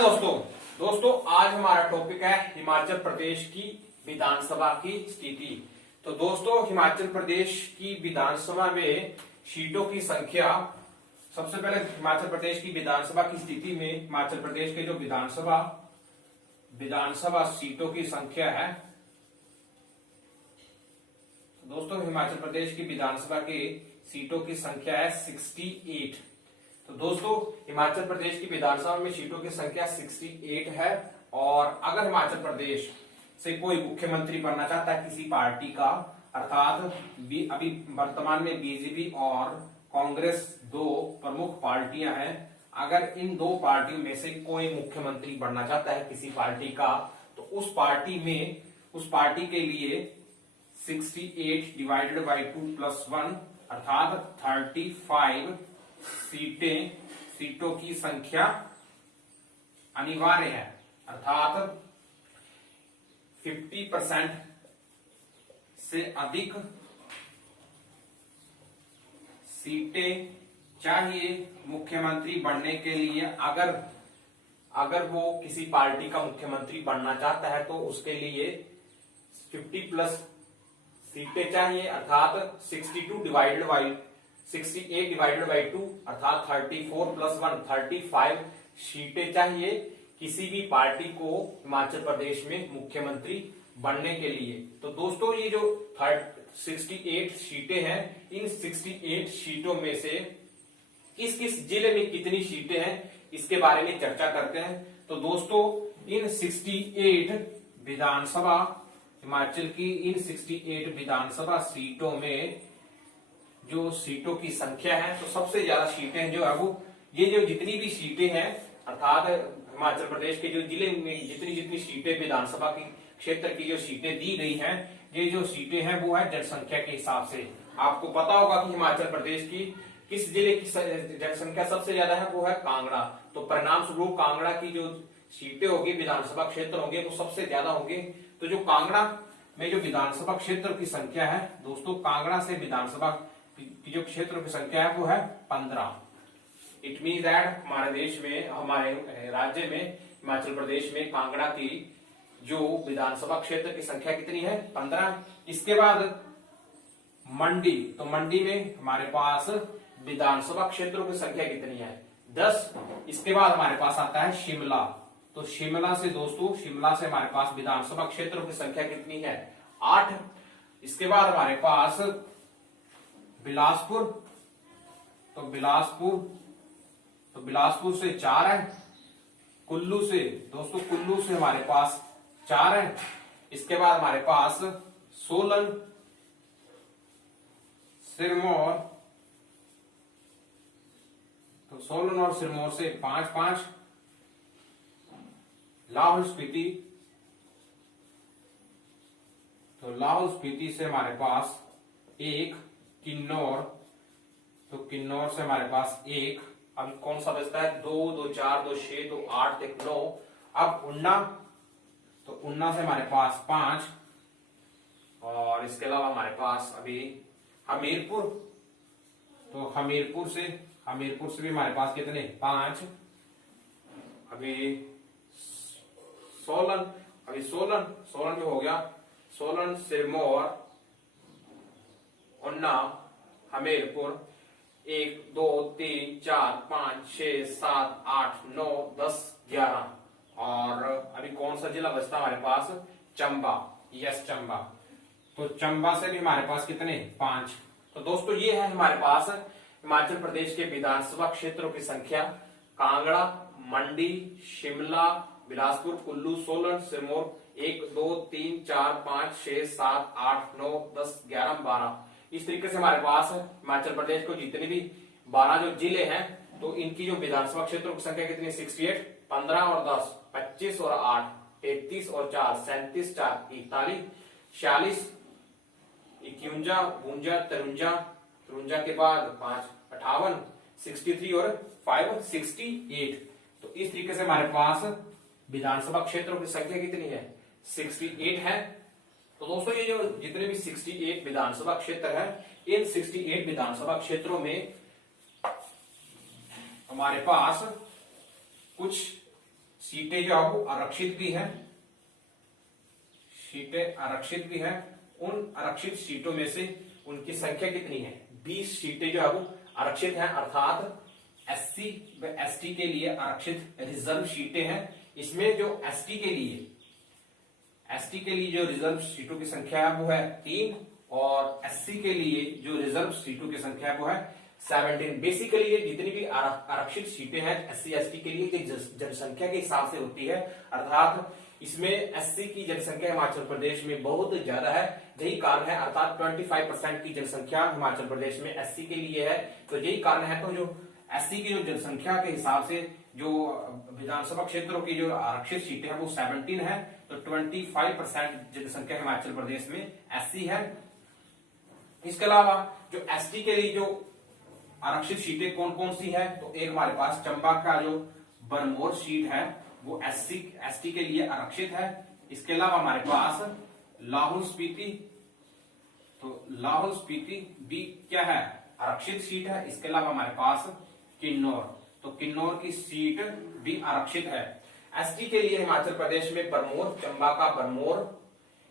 दोस्तों दोस्तों आज हमारा टॉपिक है हिमाचल प्रदेश की विधानसभा की स्थिति। तो दोस्तों हिमाचल प्रदेश की विधानसभा में सीटों की संख्या, सबसे पहले हिमाचल प्रदेश की विधानसभा की स्थिति में हिमाचल प्रदेश के जो विधानसभा सीटों की संख्या है। दोस्तों हिमाचल प्रदेश की विधानसभा के सीटों की संख्या है 68। तो दोस्तों हिमाचल प्रदेश की विधानसभा में सीटों की संख्या 68 है। और अगर हिमाचल प्रदेश से कोई मुख्यमंत्री बनना चाहता है किसी पार्टी का, अर्थात अभी वर्तमान में बीजेपी और कांग्रेस दो प्रमुख पार्टियां हैं, अगर इन दो पार्टियों में से कोई मुख्यमंत्री बनना चाहता है किसी पार्टी का, तो उस पार्टी के लिए 68 डिवाइडेड बाई 2 प्लस 1 अर्थात 35 सीटों की संख्या अनिवार्य है। अर्थात 50% से अधिक सीटें चाहिए मुख्यमंत्री बनने के लिए। अगर वो किसी पार्टी का मुख्यमंत्री बनना चाहता है तो उसके लिए 50 प्लस सीटें चाहिए, अर्थात 68 डिवाइडेड बाई 2 अर्थात 34 प्लस 1 35 सीटें चाहिए किसी भी पार्टी को हिमाचल प्रदेश में मुख्यमंत्री बनने के लिए। तो दोस्तों ये जो 68 सीटें हैं, इन 68 सीटों में से किस किस जिले में कितनी सीटें हैं इसके बारे में चर्चा करते हैं। तो दोस्तों इन 68 विधानसभा हिमाचल की इन 68 विधानसभा सीटों में जो सीटों की संख्या है, तो सबसे ज्यादा सीटें जो है वो ये जो जितनी भी सीटें हैं, अर्थात हिमाचल प्रदेश के जो जिले में जितनी सीटें विधानसभा की क्षेत्र की जो सीटें दी गई हैं, ये जो सीटें हैं वो है जनसंख्या के हिसाब से। आपको पता होगा कि हिमाचल प्रदेश की किस जिले की जनसंख्या सबसे ज्यादा है, वो है कांगड़ा। तो परिणाम स्वरूप कांगड़ा की जो सीटें होगी, विधानसभा क्षेत्र होंगे, वो सबसे ज्यादा होंगे। तो जो कांगड़ा में जो विधानसभा क्षेत्र की संख्या है दोस्तों, कांगड़ा से विधानसभा की जो क्षेत्र की संख्या है वो है 15। इट मीन दैट हमारे देश में, हमारे राज्य में, हिमाचल प्रदेश में कांगड़ा की जो विधानसभा क्षेत्र की संख्या कितनी है, 15। इसके बाद मंडी, तो मंडी में हमारे पास विधानसभा क्षेत्रों की संख्या कितनी है, 10। इसके बाद हमारे पास आता है शिमला। तो शिमला से दोस्तों, शिमला से हमारे पास विधानसभा क्षेत्रों की संख्या कितनी है, 8। इसके बाद हमारे पास बिलासपुर, तो बिलासपुर से 4 है। कुल्लू से दोस्तों, कुल्लू से हमारे पास 4 है। इसके बाद हमारे पास सोलन, सिरमौर, तो सोलन और सिरमौर से 5-5। लाहौल स्पीति, तो लाहौल स्पीति से हमारे पास 1। किन्नौर, तो किन्नौर से हमारे पास 1। अब कौन सा बचता है, 2, 2, 4, 2, 6, 2, 8, 1, 9। अब उन्ना, तो उन्ना से हमारे पास 5। और इसके अलावा हमारे पास अभी हमीरपुर, तो हमीरपुर से भी हमारे पास कितने, 5। अभी सोलन में हो गया, सोलन, सिरमौर, उन्ना, हमीरपुर, 1, 2, 3, 4, 5, 6, 7, 8, 9, 10, 11। और अभी कौन सा जिला बचता हमारे पास, चंबा। यस, चंबा। तो चंबा से भी हमारे पास कितने, 5। तो दोस्तों ये है हमारे पास हिमाचल प्रदेश के विधानसभा क्षेत्रों की संख्या। कांगड़ा, मंडी, शिमला, बिलासपुर, कुल्लू, सोलन, सिरमौर, 1, 2, 3, 4, 5, 6, 7, 8, 9, 10, 11, 12। इस तरीके से हमारे पास हिमाचल प्रदेश को जितने भी 12 जो जिले हैं, तो इनकी जो विधानसभा क्षेत्रों की संख्या कितनी, 68, 15 और 10, 25 और 8, 33 और 4, 37, 4, 41, 46, 51, 52, 53 के बाद 5, 58, 63 और 5, 68। तो इस तरीके से हमारे पास विधानसभा क्षेत्रों की संख्या कितनी है, 68 है। तो दोस्तों ये जो जितने भी 68 विधानसभा क्षेत्र है, इन 68 विधानसभा क्षेत्रों में हमारे पास कुछ सीटें जो है वो आरक्षित भी है, सीटें आरक्षित भी है। उन आरक्षित सीटों में से उनकी संख्या कितनी है? 20 सीटें जो है वो आरक्षित हैं, अर्थात एससी व एसटी के लिए आरक्षित रिजर्व सीटें हैं। इसमें जो एसटी के लिए जो रिजर्व सीटों की संख्या है वो है 3 और एससी के लिए जो रिजर्व सीटों की संख्या है वो है 17। बेसिकली ये जितनी भी आरक्षित सीटें हैं एससी एसटी के लिए जनसंख्या के हिसाब से होती है, अर्थात इसमें एससी की जनसंख्या हिमाचल प्रदेश में बहुत ज्यादा है, यही कारण है, अर्थात 25% की जनसंख्या हिमाचल प्रदेश में एससी के लिए है। तो यही कारण है। तो जो एससी की जो जनसंख्या के हिसाब से जो विधानसभा क्षेत्रों की जो आरक्षित सीटें हैं वो 17 है। तो 25% जनसंख्या हिमाचल प्रदेश में एससी है। इसके अलावा जो एसटी के लिए जो आरक्षित सीटें कौन कौन सी है? तो एक हमारे पास चंबा का जो बरमोर सीट है वो एसटी के लिए आरक्षित है। इसके अलावा हमारे पास लाहौल स्पीति, तो लाहौल स्पीति भी क्या है? आरक्षित सीट है। इसके अलावा हमारे पास किन्नौर, तो किन्नौर की सीट भी आरक्षित है। एसटी के लिए हिमाचल प्रदेश में बरमोर, चंबा का बरमोर,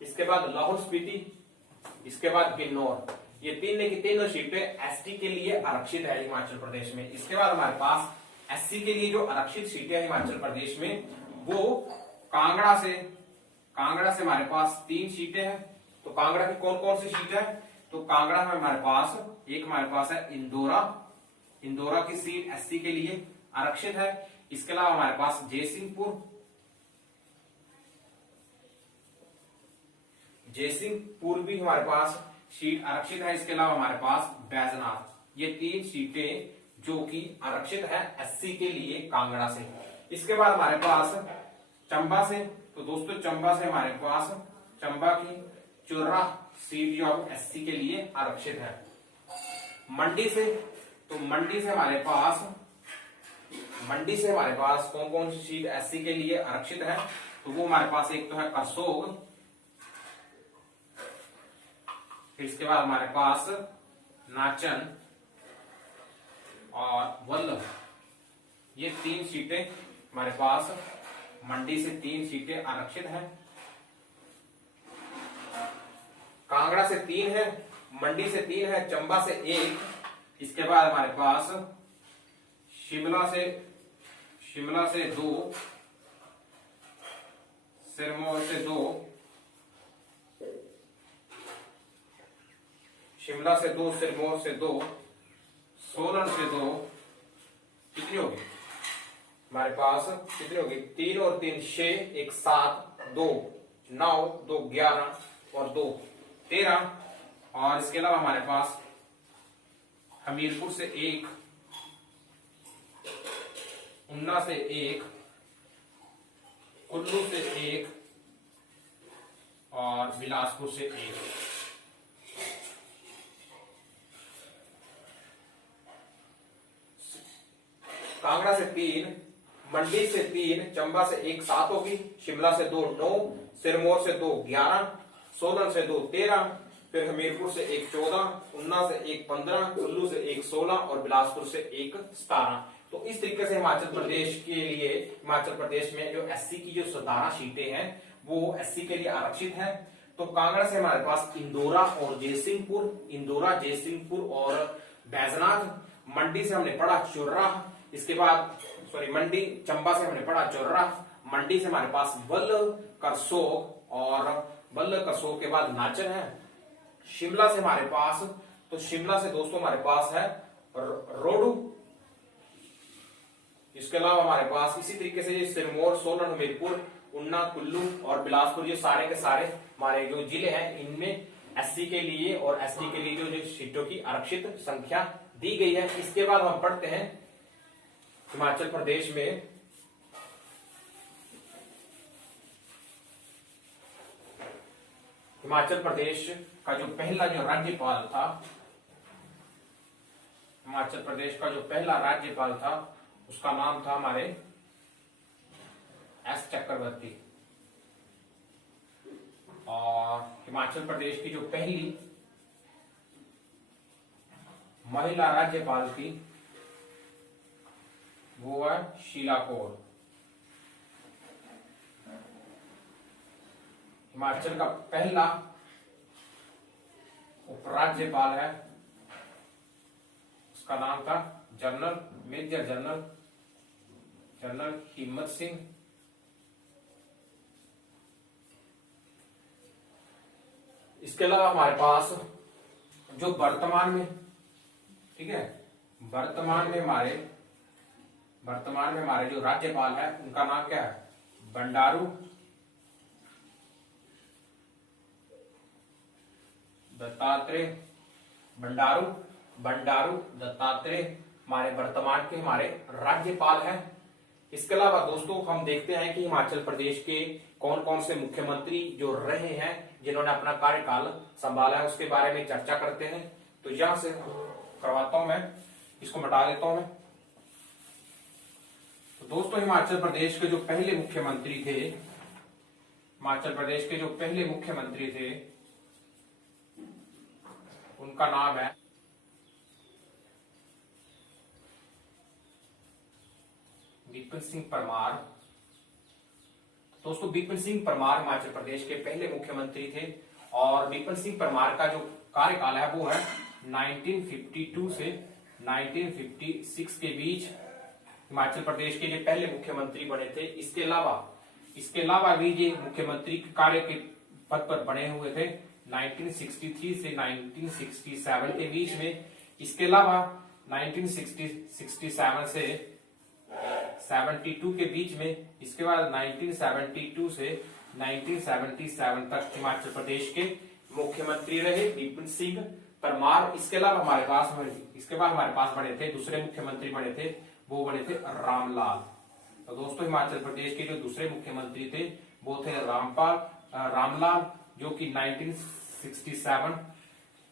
इसके बाद लाहौल स्पीति, इसके बाद किन्नौर, ये तीनों सीटें एसटी के लिए आरक्षित है हिमाचल प्रदेश में। इसके बाद हमारे पास एससी के लिए जो आरक्षित सीटें हिमाचल प्रदेश में वो कांगड़ा से हमारे पास 3 सीटें हैं। तो कांगड़ा की कौन कौन सी सीट है? तो कांगड़ा में हमारे पास है इंदौरा की सीट एससी के लिए आरक्षित है। इसके अलावा हमारे पास जयसिंहपुर भी हमारे पास सीट आरक्षित है। इसके अलावा हमारे पास बैजनाथ, ये 3 सीटें जो कि आरक्षित है एससी के लिए कांगड़ा से। इसके बाद हमारे पास चंबा से, तो दोस्तों चंबा से हमारे पास चंबा की चुर्रा सीट जो एससी के लिए आरक्षित है। मंडी से, तो मंडी से हमारे पास कौन कौन सी सीट एससी के लिए आरक्षित है? तो वो हमारे पास एक तो है करसोग, फिर इसके बाद हमारे पास नाचन और वल्लभ, ये 3 सीटें हमारे पास मंडी से 3 सीटें आरक्षित हैं। कांगड़ा से 3 है, मंडी से 3 है, चंबा से 1, इसके बाद हमारे पास शिमला से 2, सिरमौर से 2, शिमला से 2, सिरमौर से 2, सोलन से 2, कितनी होगी हमारे पास? कितनी होगी? 3 और 3 6, 1 7, 2 9, 2 11 और 2 13। और इसके अलावा हमारे पास हमीरपुर से 1, ऊना से 1, कुल्लू से 1 और बिलासपुर से 1। कांगड़ा से 3, मंडी से 3, चंबा से 1 7 होगी, शिमला से 2 9, सिरमौर से 2 11, सोलन से 2 13, फिर हमीरपुर से 1 14, ऊना से 1 15, कुल्लू से 1 16 और बिलासपुर से 1 17। तो इस तरीके से हिमाचल प्रदेश में जो एससी की जो 17 सीटें हैं वो एससी के लिए आरक्षित है। तो कांगड़ा से हमारे पास इंदौरा जयसिंहपुर और बैजनाथ, मंडी से हमने पढ़ा चुर्रा, इसके बाद चंबा से हमने पढ़ा चुर्रा, मंडी से हमारे पास वल्लभ करसोग और वल्लभ करसोग के बाद नाचन है। शिमला से हमारे पास, तो शिमला से दोस्तों हमारे पास है रोडू, इसके अलावा हमारे पास इसी तरीके से सिरमौर, सोलन, हमीरपुर, ऊना, कुल्लू और बिलासपुर, ये सारे के सारे हमारे जो जिले हैं इनमें एससी के लिए और एसटी के लिए जो सीटों की आरक्षित संख्या दी गई है। इसके बाद हम पढ़ते हैं हिमाचल प्रदेश में हिमाचल प्रदेश का जो पहला जो राज्यपाल था, हिमाचल प्रदेश का जो पहला राज्यपाल था उसका नाम था हमारे एस चक्रवर्ती। और हिमाचल प्रदेश की जो पहली महिला राज्यपाल थी वो है शीला कौर। हिमाचल का पहला उपराज्यपाल है, उसका नाम था जनरल मेजर जनरल हिम्मत सिंह। इसके अलावा हमारे पास जो वर्तमान में, ठीक है, वर्तमान में हमारे जो राज्यपाल है उनका नाम क्या है? बंडारू दत्तात्रेय। बंडारू दत्तात्रेय हमारे वर्तमान के हमारे राज्यपाल हैं। इसके अलावा दोस्तों हम देखते हैं कि हिमाचल प्रदेश के कौन कौन से मुख्यमंत्री जो रहे हैं, जिन्होंने अपना कार्यकाल संभाला है, उसके बारे में चर्चा करते हैं। तो यहां से करवाता हूं मैं, इसको मिटा देता हूं मैं। तो दोस्तों हिमाचल प्रदेश के जो पहले मुख्यमंत्री थे, उनका नाम है बिपिन सिंह परमार। दोस्तों बिपिन सिंह परमार हिमाचल प्रदेश के पहले मुख्यमंत्री थे और बिपिन सिंह परमार का जो कार्यकाल है वो है 1952 से 1956 के बीच हिमाचल प्रदेश के ये पहले मुख्यमंत्री बने थे। इसके अलावा भी ये मुख्यमंत्री कार्य के पद पर बने हुए थे 1963 से 1967 के बीच में। इसके अलावा 1967 से 72 के बीच में, इसके बाद 1972 से 1977 तक हिमाचल प्रदेश के मुख्यमंत्री रहे बिपिन सिंह परमार। इसके अलावा हमारे पास बने थे दूसरे मुख्यमंत्री बने थे, वो बने थे रामलाल। तो दोस्तों हिमाचल प्रदेश के जो दूसरे मुख्यमंत्री थे वो थे रामलाल, जो कि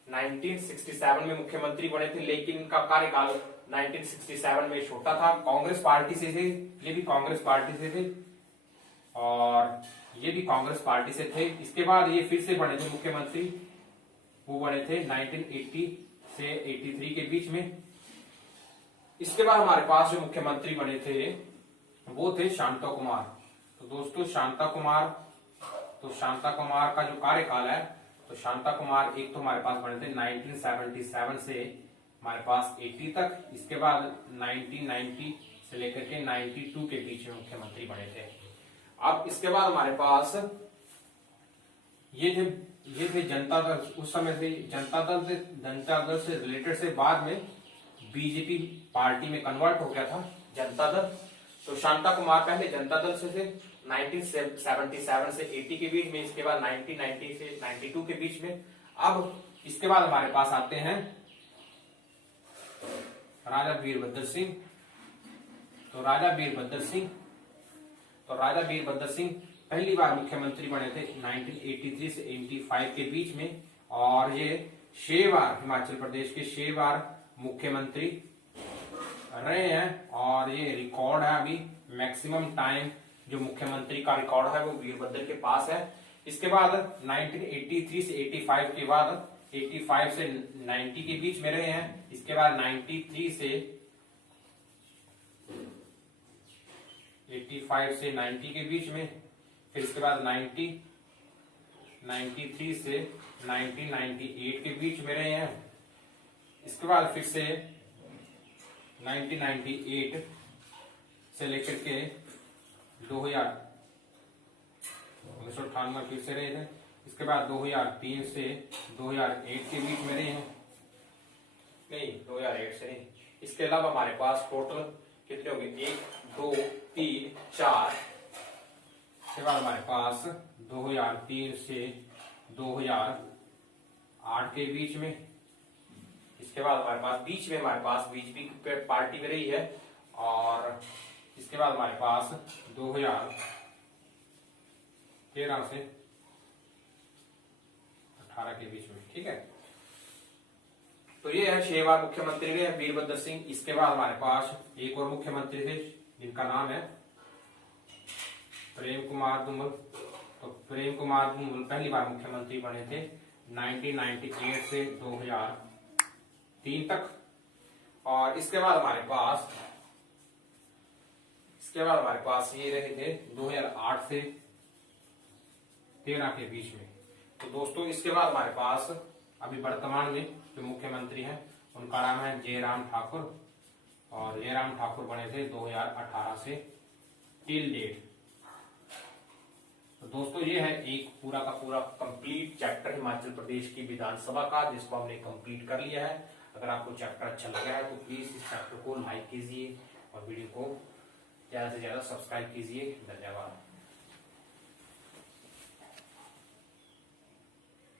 1967 में मुख्यमंत्री बने थे, लेकिन इनका कार्यकाल 1967 में छोटा था। कांग्रेस पार्टी से थे, ये भी कांग्रेस पार्टी से थे और ये भी कांग्रेस पार्टी से थे। इसके बाद ये फिर से बने थे मुख्यमंत्री, वो बने थे 1980 से 83 के बीच में। इसके बाद हमारे पास जो मुख्यमंत्री बने थे वो थे शांता कुमार। तो दोस्तों शांता कुमार का जो कार्यकाल है, तो शांता कुमार एक तो हमारे पास बने थे 1977 से हमारे पास 80 तक। इसके बाद 1990 से लेकर के 92 के बीच में मुख्यमंत्री बने थे। अब इसके बाद हमारे पास ये थे जनता दल। उस समय से जनता दल से रिलेटेड से बाद में बीजेपी पार्टी में कन्वर्ट हो गया था जनता दल। तो शांता कुमार पहले जनता दल से थे 1977 से 80 के बीच में, इसके बाद 1990 से 92 के बीच में। अब इसके बाद हमारे पास आते हैं राजा वीरभद्र सिंह। तो राजा वीरभद्र सिंह पहली बार मुख्यमंत्री बने थे 1983 से 85 के बीच में और ये 6 बार हिमाचल प्रदेश के 6 बार मुख्यमंत्री रहे हैं। और ये रिकॉर्ड है अभी मैक्सिमम टाइम जो मुख्यमंत्री का रिकॉर्ड है वो वीरभद्र के पास है। इसके बाद 1983 से 85 के बाद 85 से 90 के बीच में रहे हैं। इसके बाद 93 से 85 से 90 के बीच में, फिर इसके बाद 93 से 1998 के बीच में रहे हैं। इसके बाद फिर से 1998 से लेकर के 1998 फिर से रहे थे। इसके बाद 2003 से 2001 के बीच में रहे हैं, नहीं 2001 से नहीं। इसके अलावा हमारे पास टोटल कितने हो गए, 1 2 3 4। इसके बाद हमारे पास 2003 से 2008 के बीच में। इसके बाद हमारे पास बीजेपी पार्टी में रही है। और इसके बाद हमारे पास 2013 से 18 के बीच में, ठीक है। तो ये है 6 बार मुख्यमंत्री रहे वीरभद्र सिंह। इसके बाद हमारे पास एक और मुख्यमंत्री थे जिनका नाम है प्रेम कुमार धूमल। तो प्रेम कुमार धूमल पहली बार मुख्यमंत्री बने थे 1998 से 2003 तक। और इसके बाद हमारे पास ये रहे थे 2008 से 13 के बीच में। तो दोस्तों इसके बाद हमारे पास अभी वर्तमान में जो मुख्यमंत्री हैं उनका नाम है जयराम ठाकुर, और जयराम ठाकुर बने थे 2018 से टिल डेट। तो दोस्तों ये है एक पूरा का पूरा कंप्लीट चैप्टर हिमाचल प्रदेश की विधानसभा का, जिसको हमने कंप्लीट कर लिया है। अगर आपको चैप्टर अच्छा लगा है तो प्लीज इस चैप्टर को लाइक कीजिए और वीडियो को ज्यादा से ज्यादा सब्सक्राइब कीजिए। धन्यवाद।